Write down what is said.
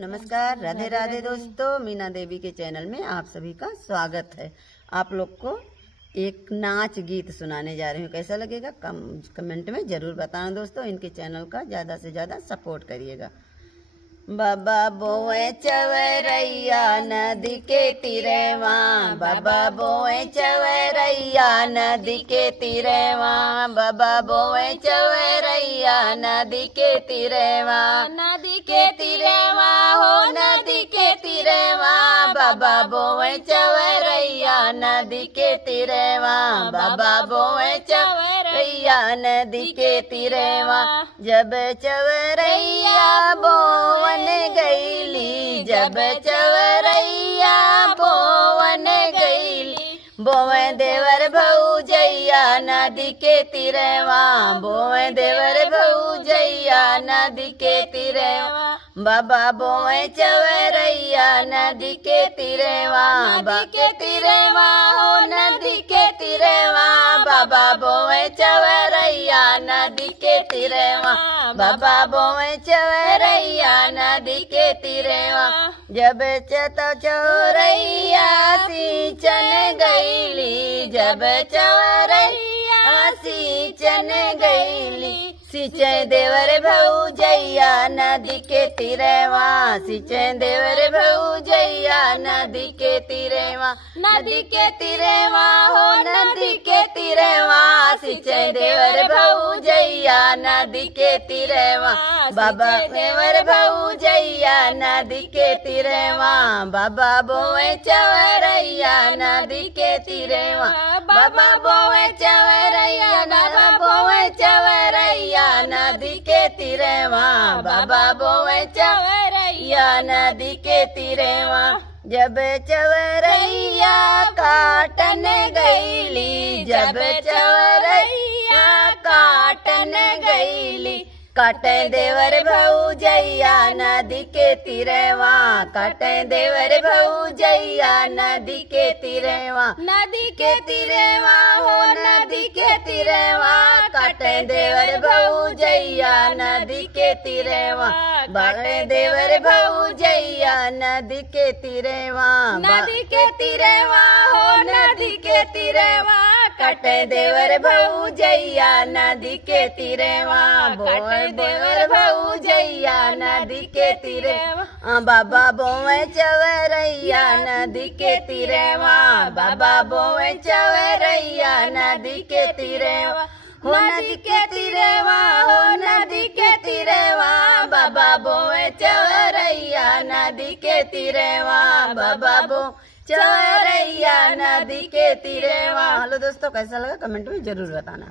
नमस्कार, राधे राधे दोस्तों। मीना देवी के चैनल में आप सभी का स्वागत है। आप लोग को एक नाच गीत सुनाने जा रही हूँ, कैसा लगेगा कमेंट में जरूर बताना दोस्तों। इनके चैनल का ज़्यादा से ज़्यादा सपोर्ट करिएगा। बाबा बोए चवरैया नदी के तीरे वहाँ, बाबा बोए चवरैया नदी के तीरे वहाँ, बाबा बोए चवरैया नदी के तीरे वहाँ, नदी के तीरे वहाँ हो नदी के तीरे वहाँ, बाबा बोए चवरैया नदी के तीरे वहाँ, बाबा बोए चवरैया नदी के तीरे वहाँ। जब चवरैया बोवन गईली, जब चवरैया बोवन गईली, बोवे देवर भौजैया नदी के तीरे वहाँ, बोवे देवर भौजैया नदी के तीरे वहाँ, बाबा बोए चवरैया नदी के तीरे वहाँ, नदी के तीरे वहाँ हो नदी के तीरे वहाँ, बाबा बोए चवरैया नदी के तीरे वहाँ, बाबा बोए चवरैया नदी के तीरे वहाँ। जब चवरैया सींचन गईली, जब चवरैया सींचन गईली, सिंचय देवर भौजैया नदी के तीरे वहाँ, सिंचय देवर भौजैया नदी के तीरे वहाँ, नदी के तीरे वहाँ हो नदी के तीरे वहाँ, सिंचय देवर भौजैया नदी के तीरे वहाँ, बाबा देवर भौजैया नदी के तीरे वहाँ, बाबा बोए चवरैया नदी के तीरे वहाँ, बाबा बोए चवरैया बाबा बोए चवरैया नदी के तीरे वहाँ, बाबा बोए चवरैया नदी के तीरे वहाँ। जब चवरैया काटन गईली, जब चवरैया काटन गईली, काटे देवर भौजैया नदी के तीरे वहाँ, काटे देवर भौजैया नदी के तीरे वहाँ, नदी के तीरे वहाँ हो नदी के तीरे वहाँ, काटे देवर भौजैया नदी के तीरे वहाँ, बाटे देवर भौजैया नदी के तीरे वहाँ, नदी के तीरे वहाँ हो नदी के तीरे वहाँ, काटे देवर भौजैया नदी के तीरे वहाँ, काटे देवर भौजैया नदी के तीरे वहाँ, बाबा बोए चवरैया नदी के तीरे वहाँ, बाबा बोए चवरैया नदी के तीरे वहाँ, हो नदी के तीरे वहाँ हो नदी के तीरे वहाँ, बाबा बोए चवरैया नदी के तीरे वहाँ, बाबा बो चवरैया नदी के तीरे वहाँ। हेलो दोस्तों, कैसा लगा कमेंट में जरूर बताना।